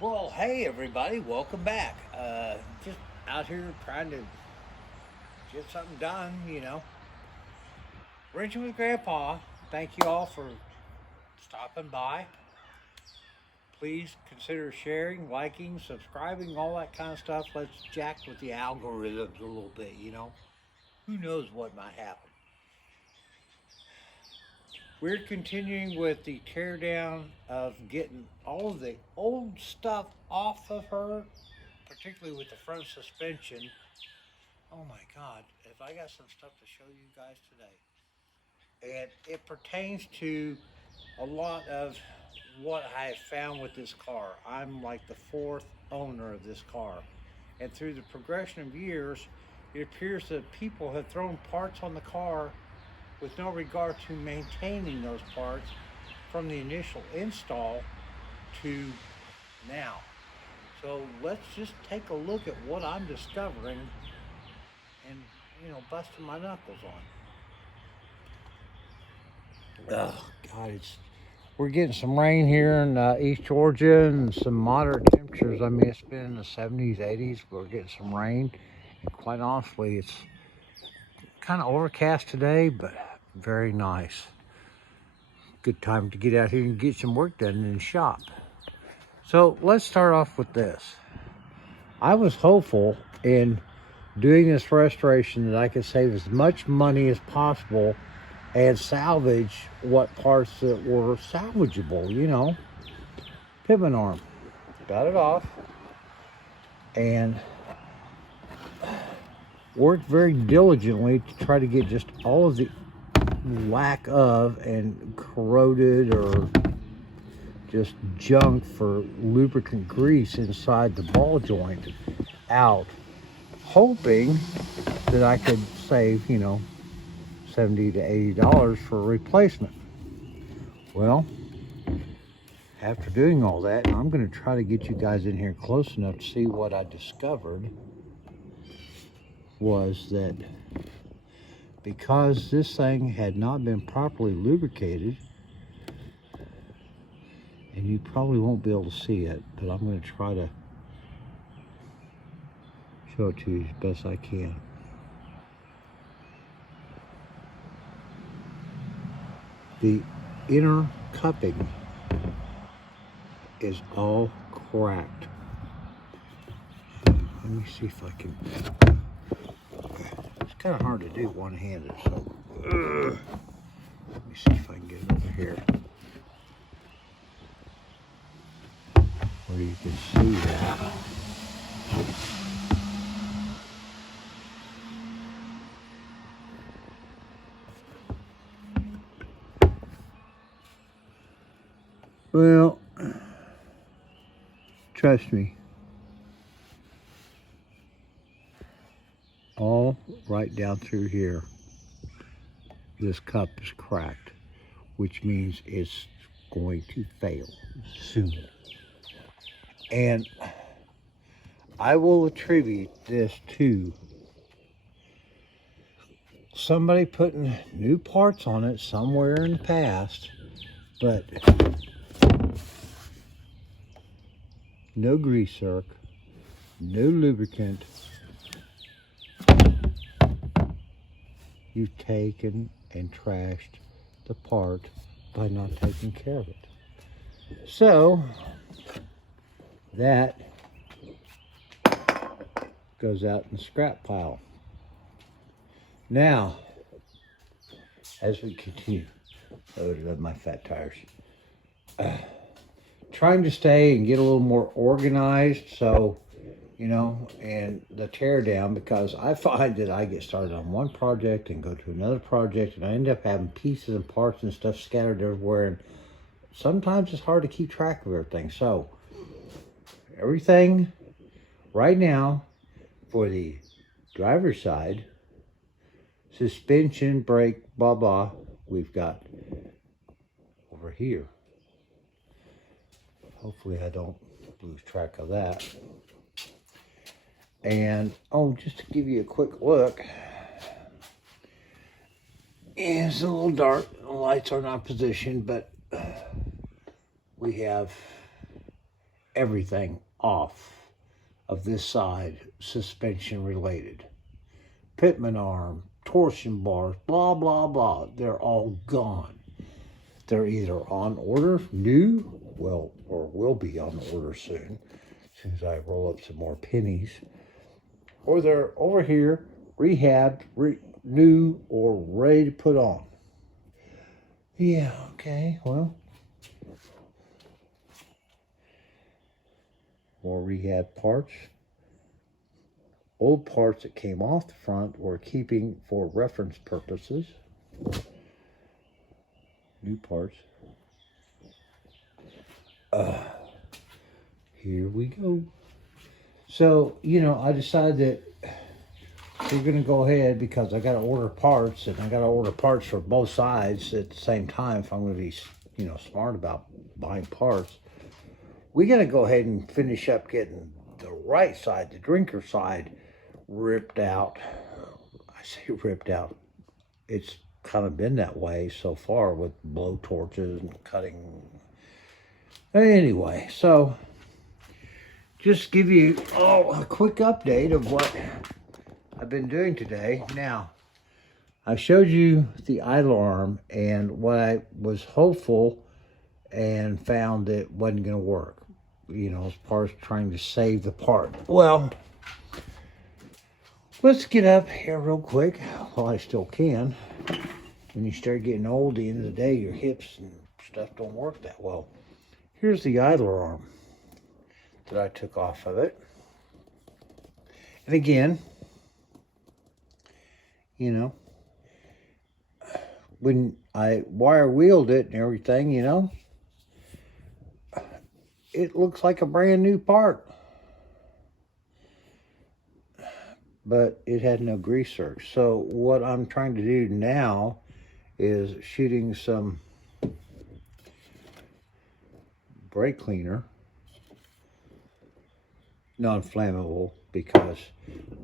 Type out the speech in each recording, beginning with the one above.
Well, hey everybody, welcome back. Just out here trying to get something done. Wrenching with Grandpa. Thank you all for stopping by. Please consider sharing, liking, subscribing, all that kind of stuff. Let's jack with the algorithms a little bit. Who knows what might happen. We're continuing with the teardown of getting all of the old stuff off of her, particularly with the front suspension. Oh my God, if I got some stuff to show you guys today. And it pertains to a lot of what I have found with this car. I'm like the fourth owner of this car. And through the progression of years, it appears that people have thrown parts on the car with no regard to maintaining those parts from the initial install to now. So let's just take a look at what I'm discovering and busting my knuckles on. Oh God, we're getting some rain here in East Georgia and some moderate temperatures. I mean, it's been in the 70s, 80s. We're getting some rain, and quite honestly, it's kind of overcast today, but very nice. Good time to get out here and get some work done in the shop. So let's start off with this. I was hopeful in doing this restoration that I could save as much money as possible and salvage what parts that were salvageable. Pivot arm, got it off, and worked very diligently to try to get just all of the lack of and corroded or just junk for lubricant grease inside the ball joint out, hoping that I could save, $70 to $80 for a replacement. Well, after doing all that, I'm going to try to get you guys in here close enough to see what I discovered was that because this thing had not been properly lubricated, and you probably won't be able to see it, but I'm going to try to show it to you as best I can. The inner cupping is all cracked. Let me see if I can. It's kind of hard to do one-handed, so let me see if I can get it over here where you can see that. Well, trust me, all right down through here, this cup is cracked, which means it's going to fail soon. And I will attribute this to somebody putting new parts on it somewhere in the past, but no grease zerk, no lubricant. You've taken and trashed the part by not taking care of it. So that goes out in the scrap pile. Now, as we continue, oh, I love my fat tires. Trying to stay and get a little more organized, so and the tear down, because I find that I get started on one project and go to another project, and I end up having pieces and parts and stuff scattered everywhere, and sometimes it's hard to keep track of everything. So everything right now for the driver's side, suspension, brake, blah blah, we've got over here. Hopefully I don't lose track of that. And just to give you a quick look, it's a little dark, the lights are not positioned, but we have everything off of this side, suspension related. Pitman arm, torsion bars, blah, blah, blah. They're all gone. They're either on order, new, well, or will be on order soon, as soon as I roll up some more pennies, or they're over here, rehabbed, new, or ready to put on. Yeah, okay, well, more rehab parts. Old parts that came off the front we're keeping for reference purposes. New parts. Here we go. So, you know, I decided that we're going to go ahead because I got to order parts, and I got to order parts for both sides at the same time if I'm going to be, you know, smart about buying parts. We got to go ahead and finish up getting the right side, the drinker side, ripped out. I say ripped out. It's kind of been that way so far with blow torches and cutting. Anyway, so just give you a quick update of what I've been doing today. Now, I showed you the idler arm and what I was hopeful and found that wasn't going to work. You know, as far as trying to save the part. Well, let's get up here real quick while I still can. When you start getting old, at the end of the day, your hips and stuff don't work that well. Here's the idler arm that I took off of it. And again, you know, when I wire wheeled it and everything, you know, it looks like a brand new part. But it had no greaser. So what I'm trying to do now is shooting some brake cleaner, non-flammable, because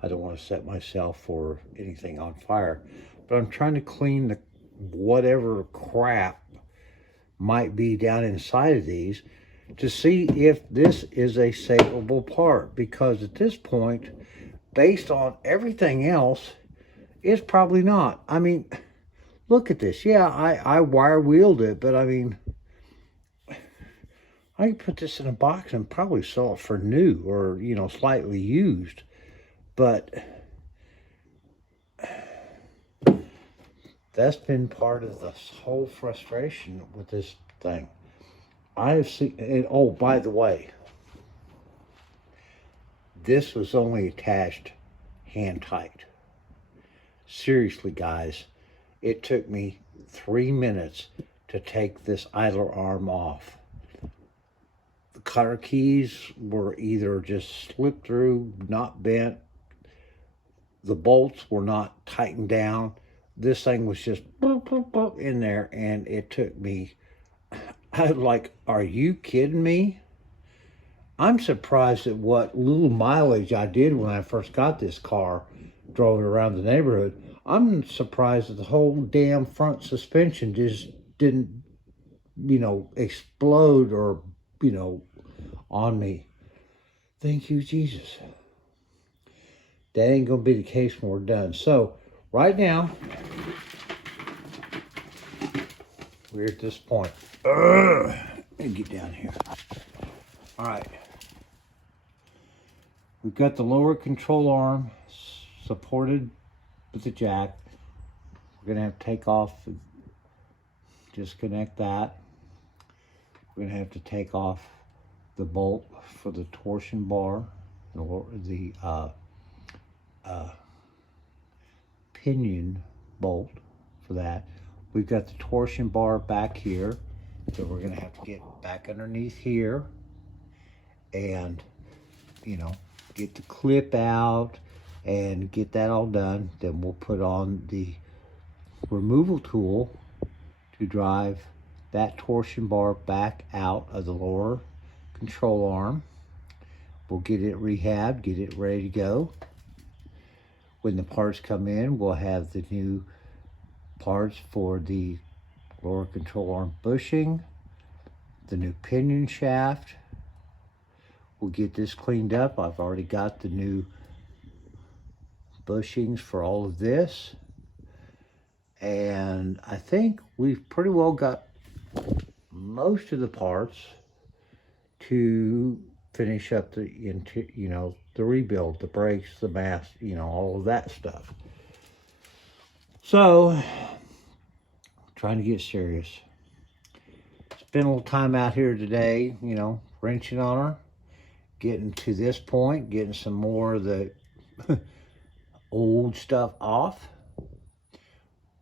I don't want to set myself for anything on fire. But I'm trying to clean the whatever crap might be down inside of these to see if this is a savable part, because at this point, based on everything else, it's probably not. I mean, look at this. Yeah, I wire wheeled it, but I mean, I could put this in a box and probably sell it for new or, you know, slightly used. But that's been part of the whole frustration with this thing. I've seen, and oh, by the way, this was only attached hand tight. Seriously, guys, it took me 3 minutes to take this idler arm off. The cutter keys were either just slipped through, not bent. The bolts were not tightened down. This thing was just boop, boop, boop in there, and it took me, I was like, are you kidding me? I'm surprised at what little mileage I did when I first got this car, drove it around the neighborhood. I'm surprised that the whole damn front suspension just didn't, you know, explode or, you know, on me. Thank you, Jesus. That ain't going to be the case when we're done. So, right now, we're at this point. And get down here. All right. We've got the lower control arm supported with the jack. We're going to have to take off, disconnect that. We're going to have to take off the bolt for the torsion bar, or the pinion bolt for that. We've got the torsion bar back here that we're going to have to get back underneath here and, you know, get the clip out and get that all done. Then we'll put on the removal tool to drive that torsion bar back out of the lower control arm. We'll get it rehabbed, get it ready to go. When the parts come in, we'll have the new parts for the lower control arm bushing, the new pinion shaft, we'll get this cleaned up. I've already got the new bushings for all of this. And I think we've pretty well got most of the parts to finish up the, the rebuild, the brakes, the mast, all of that stuff. So, trying to get serious. Spent a little time out here today, wrenching on her, getting to this point, getting some more of the old stuff off.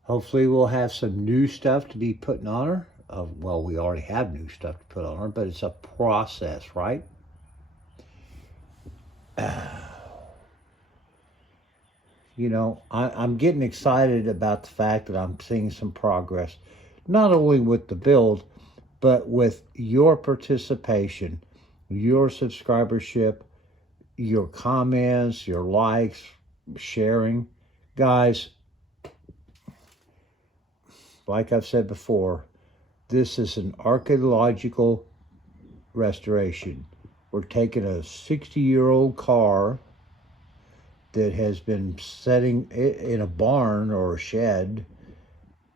Hopefully we'll have some new stuff to be putting on her. Well, we already have new stuff to put on her, but it's a process, right? I'm getting excited about the fact that I'm seeing some progress, not only with the build, but with your participation, your subscribership, your comments, your likes, sharing. Guys, like I've said before, this is an archaeological restoration. We're taking a 60-year-old car that has been sitting in a barn or a shed,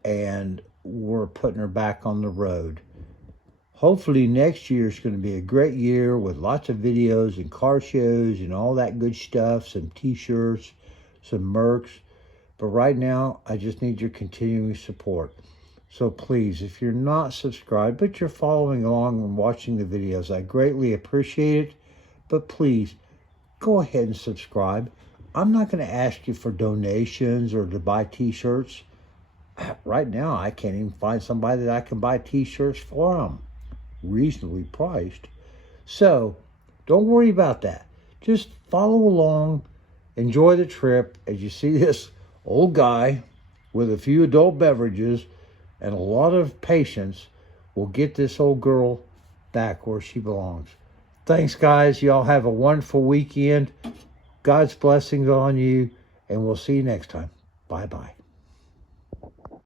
and we're putting her back on the road. Hopefully next year is going to be a great year with lots of videos and car shows and all that good stuff, some t-shirts, some mercs. But right now, I just need your continuing support. So please, if you're not subscribed, but you're following along and watching the videos, I greatly appreciate it. But please, go ahead and subscribe. I'm not going to ask you for donations or to buy t-shirts. Right now, I can't even find somebody that I can buy t-shirts from, reasonably priced. So, don't worry about that. Just follow along, enjoy the trip as you see this old guy with a few adult beverages and a lot of patience will get this old girl back where she belongs. Thanks, guys. Y'all have a wonderful weekend. God's blessings on you, and we'll see you next time. Bye-bye.